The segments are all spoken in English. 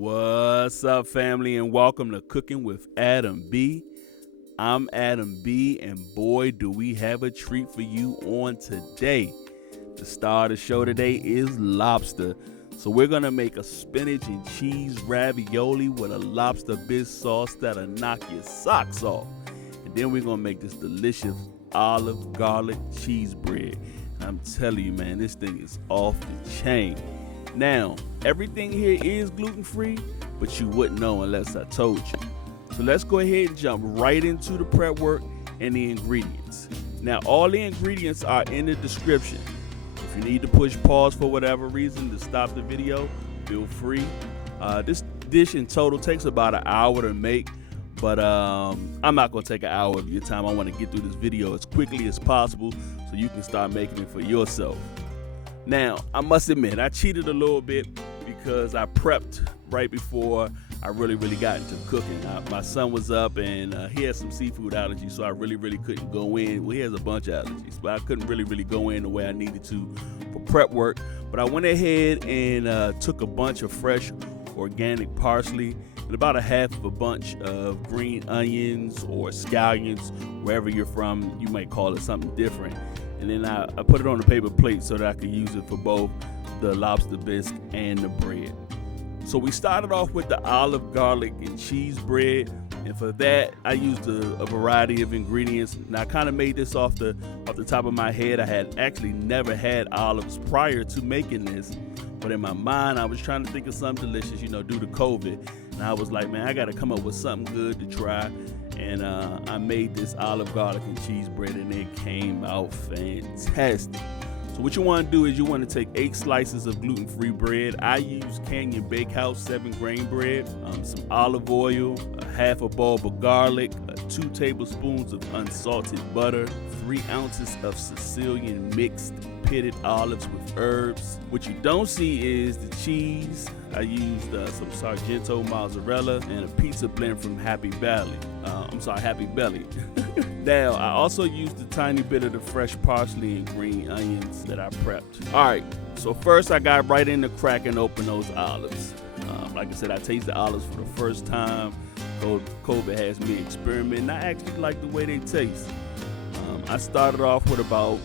What's up, family, and welcome to Cooking with Adam B. I'm Adam B, and boy, do we have a treat for you on today. The star of the show today is lobster. So we're going to make a spinach and cheese ravioli with a lobster bisque sauce that'll knock your socks off. And then we're going to make this delicious olive garlic cheese bread. And I'm telling you, man, this thing is off the chain. Now, everything here is gluten-free, but you wouldn't know unless I told you. So let's go ahead and jump right into the prep work and the ingredients. Now, all the ingredients are in the description. If you need to push pause for whatever reason to stop the video, feel free. This dish in total takes about an hour to make, but I'm not going to take an hour of your time. I want to get through this video as quickly as possible so you can start making it for yourself. Now, I must admit, I cheated a little bit because I prepped right before I really got into cooking. My son was up and he had some seafood allergies, so I really couldn't go in. Well, he has a bunch of allergies, but I couldn't really go in the way I needed to for prep work. But I went ahead and took a bunch of fresh organic parsley and about a half of a bunch of green onions or scallions. Wherever you're from, you might call it something different. And then I put it on a paper plate so that I could use it for both the lobster bisque and the bread. So we started off with the olive garlic and cheese bread, and for that I used a variety of ingredients. And I kind of made this off the top of my head. I had actually never had olives prior to making this, but in my mind I was trying to think of something delicious, due to COVID. And I was like, man, I got to come up with something good to try. And I made this olive garlic and cheese bread, and it came out fantastic. So what you want to do is you want to take 8 slices of gluten-free bread. I use Canyon Bakehouse 7-grain bread, some olive oil, a half a bulb of garlic, 2 tablespoons of unsalted butter, 3 ounces of Sicilian mixed pitted olives with herbs. What you don't see is the cheese. I used some Sargento mozzarella and a pizza blend from Happy Belly. Now, I also used a tiny bit of the fresh parsley and green onions that I prepped. All right, so first I got right into cracking open those olives. Like I said, I tasted olives for the first time. COVID has me experimenting. I actually like the way they taste. I started off with about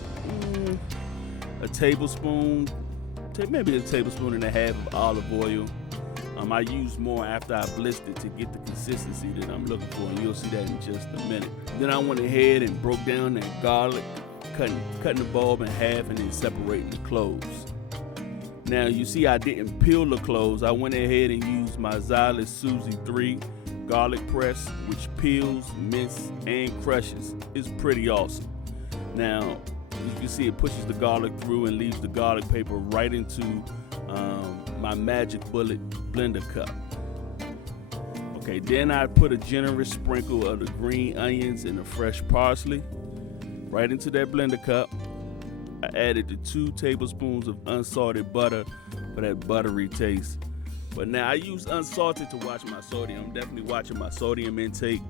a tablespoon, maybe a tablespoon and a half of olive oil. I used more after I blitzed it to get the consistency that I'm looking for, and you'll see that in just a minute. Then I went ahead and broke down that garlic, cutting the bulb in half and then separating the cloves. Now you see I didn't peel the cloves. I went ahead and used my Zylis Susie 3 garlic press, which peels, minces, and crushes. It's pretty awesome. Now, as you can see, it pushes the garlic through and leaves the garlic paper right into my Magic Bullet blender cup. Okay, then I put a generous sprinkle of the green onions and the fresh parsley right into that blender cup. I added the 2 tablespoons of unsalted butter for that buttery taste. But now I use unsalted to watch my sodium. I'm definitely watching my sodium intake.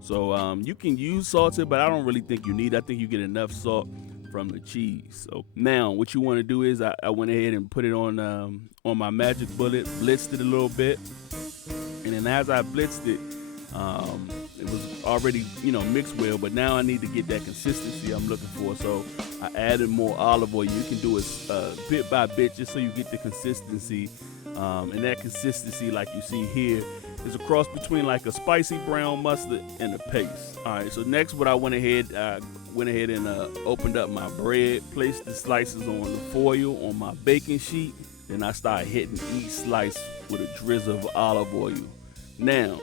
So you can use salted, but I don't really think you need it. I think you get enough salt from the cheese. So now what you want to do is I went ahead and put it on my Magic Bullet, blitzed it a little bit, and then as I blitzed it, it was already mixed well, but now I need to get that consistency I'm looking for. So I added more olive oil. You can do it bit by bit just so you get the consistency, and that consistency, like you see here, is a cross between like a spicy brown mustard and a paste. All right, so next what I went ahead and opened up my bread, placed the slices on the foil on my baking sheet. Then I started hitting each slice with a drizzle of olive oil. Now,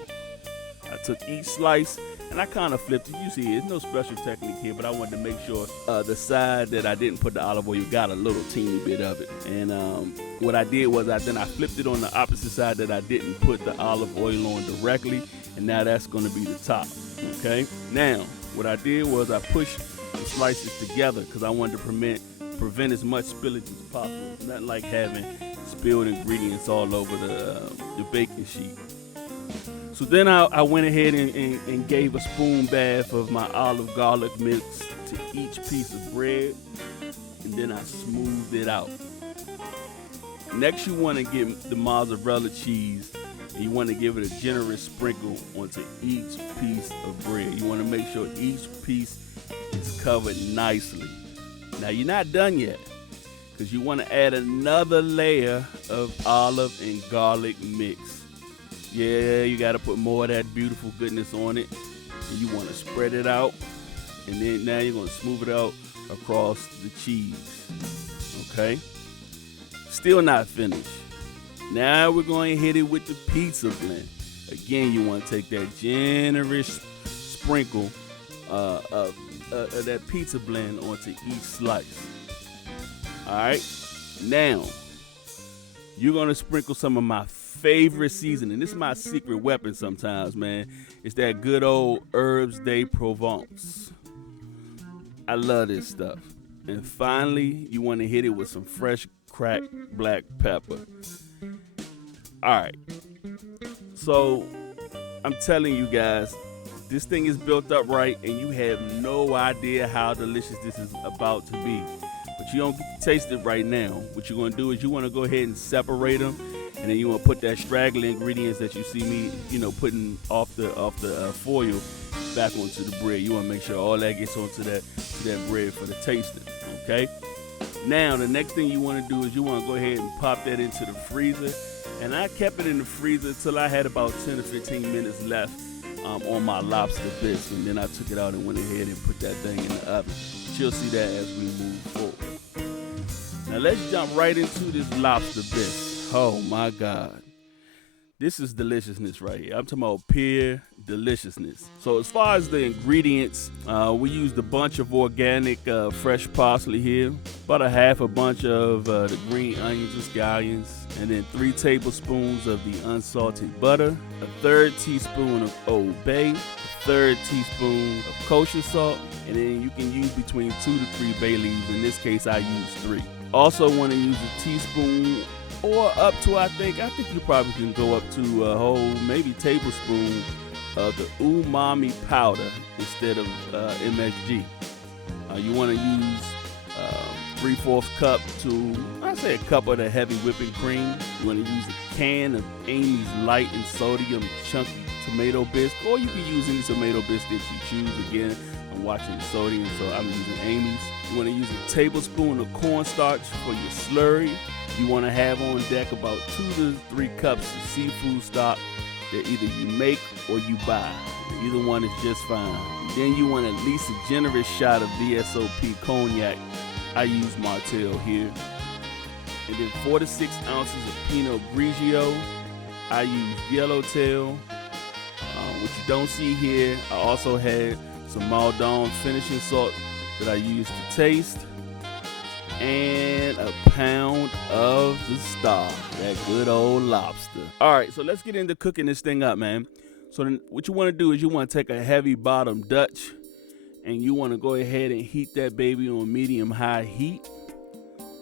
I took each slice and I kind of flipped it. You see, there's no special technique here, but I wanted to make sure the side that I didn't put the olive oil got a little teeny bit of it. And what I did was I flipped it on the opposite side that I didn't put the olive oil on directly, and now that's going to be the top. Okay. Now, what I did was I pushed the slices together because I wanted to prevent as much spillage as possible. It's not like having spilled ingredients all over the baking sheet. So then I went ahead and gave a spoon bath of my olive garlic mix to each piece of bread, and then I smoothed it out. Next, you want to get the mozzarella cheese And you want to give it a generous sprinkle onto each piece of bread. You want to make sure each piece is covered nicely. Now you're not done yet, because you want to add another layer of olive and garlic mix. Yeah, you got to put more of that beautiful goodness on it. And you want to spread it out. And then now you're going to smooth it out across the cheese. Okay? Still not finished. Now we're going to hit it with the pizza blend. Again, you want to take that generous sprinkle of that pizza blend onto each slice. All right? Now, you're going to sprinkle some of my favorite seasoning. This is my secret weapon sometimes, man. It's that good old Herbs de Provence. I love this stuff. And finally, you want to hit it with some fresh cracked black pepper. All right. So, I'm telling you guys, this thing is built up right, and you have no idea how delicious this is about to be. But you don't get to taste it right now. What you're going to do is you want to go ahead and separate them, and then you want to put that straggly ingredients that you see me, putting off the foil back onto the bread. You want to make sure all that gets onto that bread for the tasting. Okay. Now the next thing you want to do is you want to go ahead and pop that into the freezer, and I kept it in the freezer till I had about 10 to 15 minutes left on my lobster bisque, and then I took it out and went ahead and put that thing in the oven. But you'll see that as we move forward. Now let's jump right into this lobster bisque. Oh my God. This is deliciousness right here. I'm talking about pure deliciousness. So as far as the ingredients, we used a bunch of organic fresh parsley here, about a half a bunch of the green onions and scallions, and then 3 tablespoons of the unsalted butter, a 1/3 teaspoon of Old Bay, a 1/3 teaspoon of kosher salt, and then you can use between 2 to 3 bay leaves. In this case, I use 3. Also want to use a teaspoon or up to, I think you probably can go up to a whole maybe tablespoon of the umami powder instead of MSG. You want to use 3/4 cup to, I'd say, a cup of the heavy whipping cream. You want to use a can of Amy's light and sodium chunky tomato bisque, or you can use any tomato bisque that you choose. Again, I'm watching the sodium, so I'm using Amy's. You want to use a tablespoon of cornstarch for your slurry. You want to have on deck about 2 to 3 cups of seafood stock that either you make or you buy. Either one is just fine. Then you want at least a generous shot of VSOP cognac. I use Martell here. And then 4 to 6 ounces of Pinot Grigio. I use Yellowtail. What you don't see here, I also had some Maldon finishing salt that I use to taste, and a pound of the star, that good old lobster. All right, so let's get into cooking this thing up, man. So then what you want to do is you want to take a heavy bottom Dutch, and you want to go ahead and heat that baby on medium-high heat.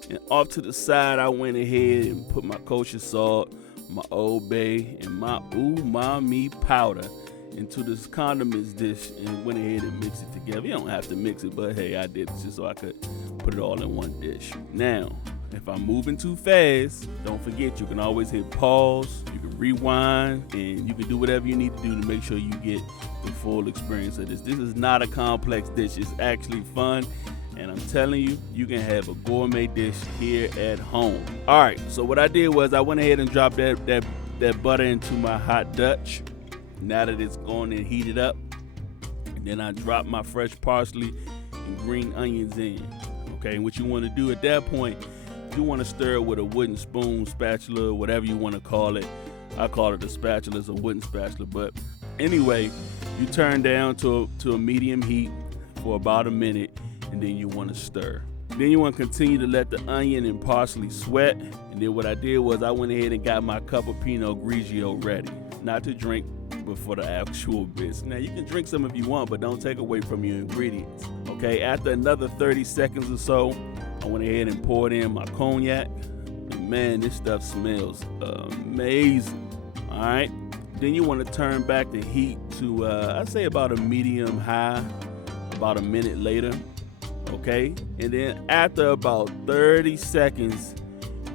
And off to the side, I went ahead and put my kosher salt, my Old Bay, and my umami powder into this condiments dish, and went ahead and mixed it together. You don't have to mix it, but hey, I did it just so I could put it all in one dish. Now, if I'm moving too fast, don't forget you can always hit pause, you can rewind, and you can do whatever you need to do to make sure you get the full experience of this. This is not a complex dish. It's actually fun, and I'm telling you, you can have a gourmet dish here at home. All right, so what I did was I went ahead and dropped that butter into my hot Dutch. Now that it's gone and heated up, and then I drop my fresh parsley and green onions in. Okay, and what you want to do at that point, you want to stir it with a wooden spoon, spatula, whatever you want to call it. I call it a spatula, it's a wooden spatula, but anyway, you turn down to a medium heat for about a minute, and then you want to stir. Then you want to continue to let the onion and parsley sweat, and then what I did was I went ahead and got my cup of Pinot Grigio ready. Not to drink, but for the actual bisque. Now, you can drink some if you want, but don't take away from your ingredients. Okay, after another 30 seconds or so, I went ahead and poured in my cognac. And man, this stuff smells amazing. All right, then you want to turn back the heat to, I'd say about a medium high, about a minute later. Okay, and then after about 30 seconds,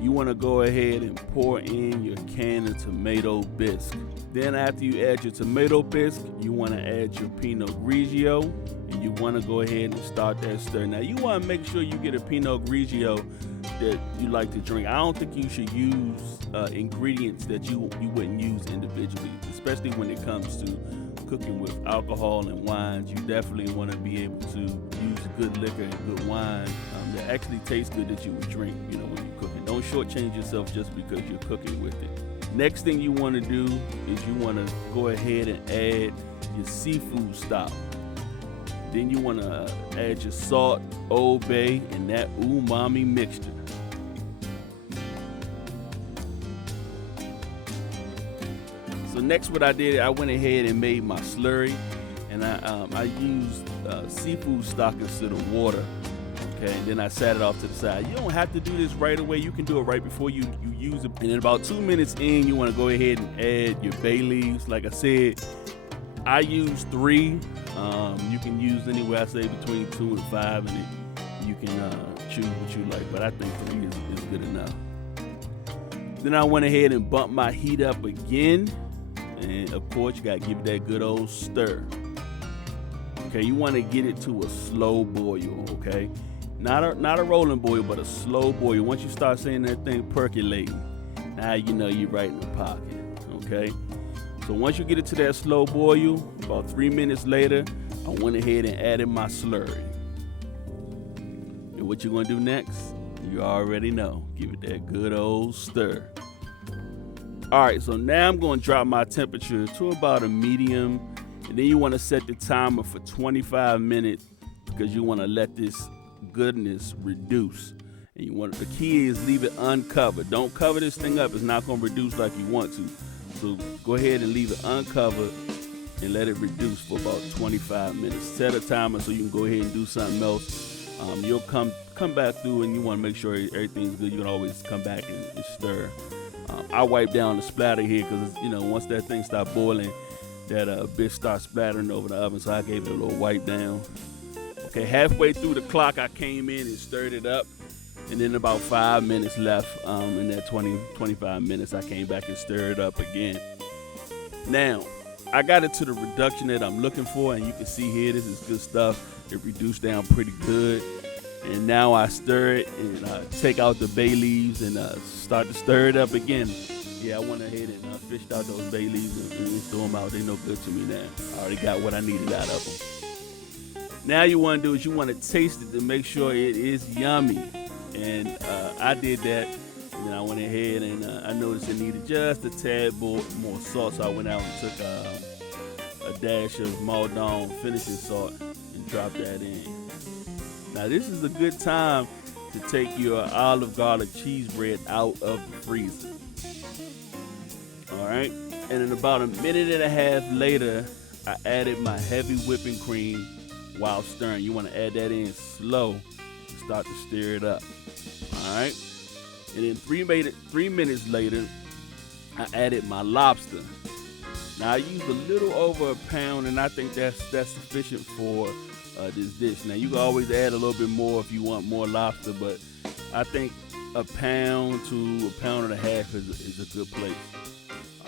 you want to go ahead and pour in your can of tomato bisque. Then after you add your tomato bisque, you want to add your Pinot Grigio, and you want to go ahead and start that stir. Now you want to make sure you get a Pinot Grigio that you like to drink. I don't think you should use ingredients that you wouldn't use individually, especially when it comes to cooking with alcohol and wines. You definitely want to be able to use good liquor and good wine that actually tastes good that you would drink, when you're cooking. Don't shortchange yourself just because you're cooking with it. Next thing you want to do is you want to go ahead and add your seafood stock. Then you want to add your salt, Old Bay, and that umami mixture. So next what I did, I went ahead and made my slurry, and I used seafood stock instead of water. Okay, and then I sat it off to the side. You don't have to do this right away. You can do it right before you use it. And then about 2 minutes in, you want to go ahead and add your bay leaves. Like I said, I use 3. You can use anywhere, I say between 2 and 5, and you can choose what you like. But I think 3 is good enough. Then I went ahead and bumped my heat up again. And of course, you got to give it that good old stir. Okay, you want to get it to a slow boil, okay? Not a rolling boil, but a slow boil. Once you start seeing that thing percolating, now you know you're right in the pocket, okay? So once you get it to that slow boil, about 3 minutes later, I went ahead and added my slurry. And what you're gonna do next, you already know. Give it that good old stir. All right, so now I'm gonna drop my temperature to about a medium, and then you wanna set the timer for 25 minutes because you wanna let this goodness reduce. And the key is leave it uncovered. Don't cover this thing up. It's not gonna reduce like you want to. So go ahead and leave it uncovered and let it reduce for about 25 minutes. Set a timer so you can go ahead and do something else. You'll come back through, and you want to make sure everything's good. You can always come back and stir. I wipe down the splatter here because once that thing starts boiling, that bisque starts splattering over the oven. So I gave it a little wipe down. Okay, halfway through the clock, I came in and stirred it up. And then about 5 minutes left in that 25 minutes, I came back and stirred it up again. Now, I got it to the reduction that I'm looking for, and you can see here, this is good stuff. It reduced down pretty good. And now I stir it and take out the bay leaves and start to stir it up again. Yeah, I went ahead and fished out those bay leaves and threw them out. They're no good to me now. I already got what I needed out of them. Now you want to do is you want to taste it to make sure it is yummy. And I did that, and then I went ahead and I noticed it needed just a tad more salt, so I went out and took a dash of Maldon finishing salt and dropped that in. Now this is a good time to take your olive garlic cheese bread out of the freezer. All right, and in about a minute and a half later, I added my heavy whipping cream while stirring. You want to add that in slow and start to stir it up. All right, and then 3 minutes later, I added my lobster. Now I used a little over a pound, and I think that's sufficient for this dish. Now you can always add a little bit more if you want more lobster, but I think a pound to a pound and a half is a good place.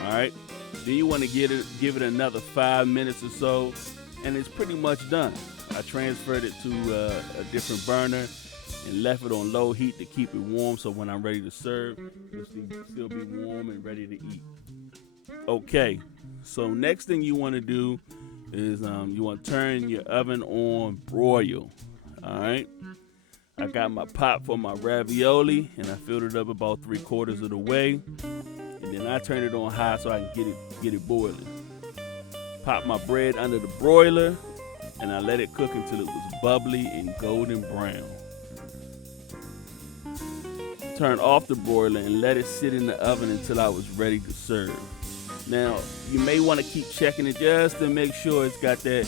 All right, then you want to give it another 5 minutes or so, and it's pretty much done. I transferred it to a different burner and left it on low heat to keep it warm, so when I'm ready to serve, it'll still be warm and ready to eat. Okay, so next thing you want to do is you want to turn your oven on broil. All right, I got my pot for my ravioli, and I filled it up about 3/4 of the way, and then I turn it on high so I can get it boiling. Pop my bread under the broiler, and I let it cook until it was bubbly and golden brown. Turn off the broiler and let it sit in the oven until I was ready to serve. Now, you may want to keep checking it just to make sure it's got that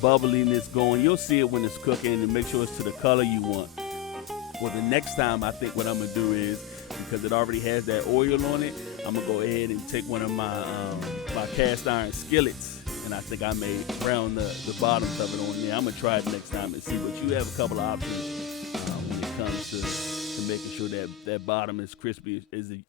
bubbliness going. You'll see it when it's cooking and make sure it's to the color you want. Well, the next time I think what I'm going to do is, because it already has that oil on it, I'm going to go ahead and take one of my cast iron skillets, and I think I may brown the bottoms of it on there. I'm going to try it next time and see, but you have a couple of options when it comes to making sure that that bottom is crispy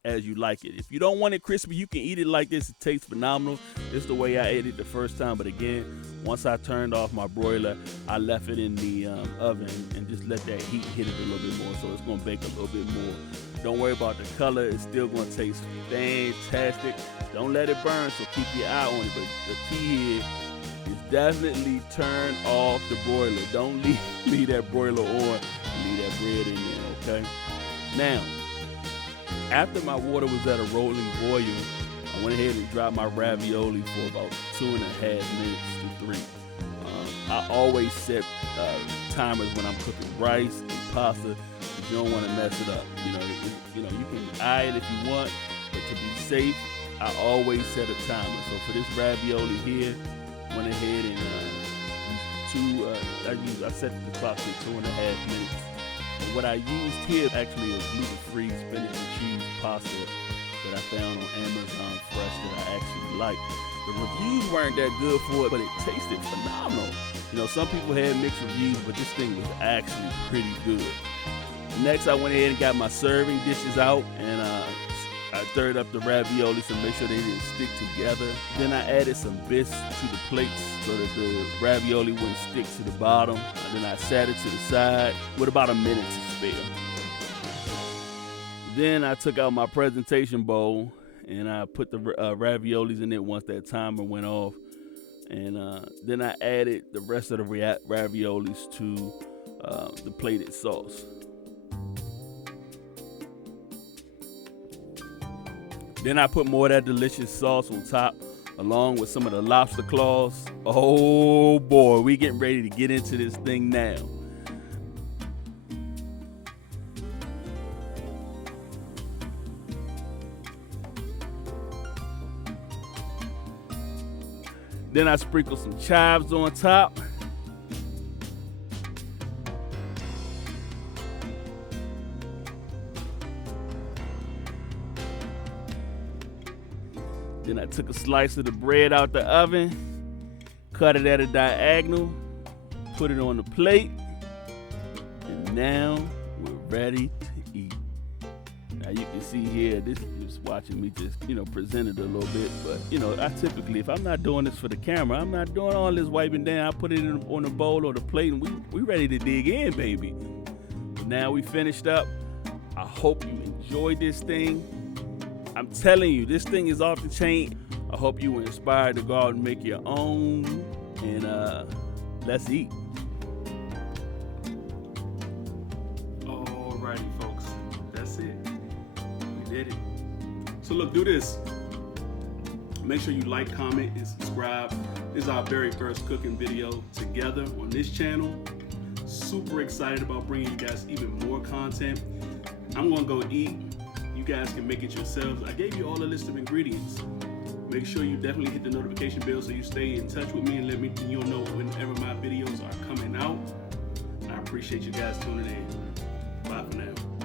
as you like it. If you don't want it crispy, you can eat it like this. It tastes phenomenal. This is the way I ate it the first time. But again, once I turned off my broiler, I left it in the oven and just let that heat hit it a little bit more. So it's gonna bake a little bit more. Don't worry about the color. It's still gonna taste fantastic. Don't let it burn, so keep your eye on it. But the key here is definitely turn off the broiler. Don't leave that broiler on. Leave that bread in there, okay? Now, after my water was at a rolling boil, I went ahead and dropped my ravioli for about 2.5 minutes to 3. I always set timers when I'm cooking rice and pasta, because you don't want to mess it up. You know, you can eye it if you want, but to be safe, I always set a timer. So for this ravioli here, went ahead and I set the clock to 2.5 minutes. And what I used here actually is gluten-free spinach and cheese pasta that I found on Amazon Fresh that I actually liked. The reviews weren't that good for it, but it tasted phenomenal. You know, some people had mixed reviews, but this thing was actually pretty good. Next, I went ahead and got my serving dishes out, and I stirred up the raviolis to make sure they didn't stick together. Then I added some bisque to the plates so that the ravioli wouldn't stick to the bottom. And then I sat it to the side with about a minute to spare. Then I took out my presentation bowl and I put the raviolis in it once that timer went off. And then I added the rest of the raviolis to the plated sauce. Then I put more of that delicious sauce on top, along with some of the lobster claws. Oh boy, we getting ready to get into this thing now. Then I sprinkle some chives on top. Then I took a slice of the bread out the oven, cut it at a diagonal, put it on the plate, and now we're ready to eat. Now you can see here, this is just watching me just, present it a little bit. But, I typically, if I'm not doing this for the camera, I'm not doing all this wiping down. I put it on the bowl or the plate, and we ready to dig in, baby. But now we finished up. I hope you enjoyed this thing. I'm telling you, this thing is off the chain. I hope you were inspired to go out and make your own. And let's eat. Alrighty, folks. That's it. We did it. So look, do this. Make sure you like, comment, and subscribe. This is our very first cooking video together on this channel. Super excited about bringing you guys even more content. I'm gonna go eat. You guys can make it yourselves. I gave you all a list of ingredients. Make sure you definitely hit the notification bell so you stay in touch with me and you'll know whenever my videos are coming out. I appreciate you guys tuning in. Bye for now.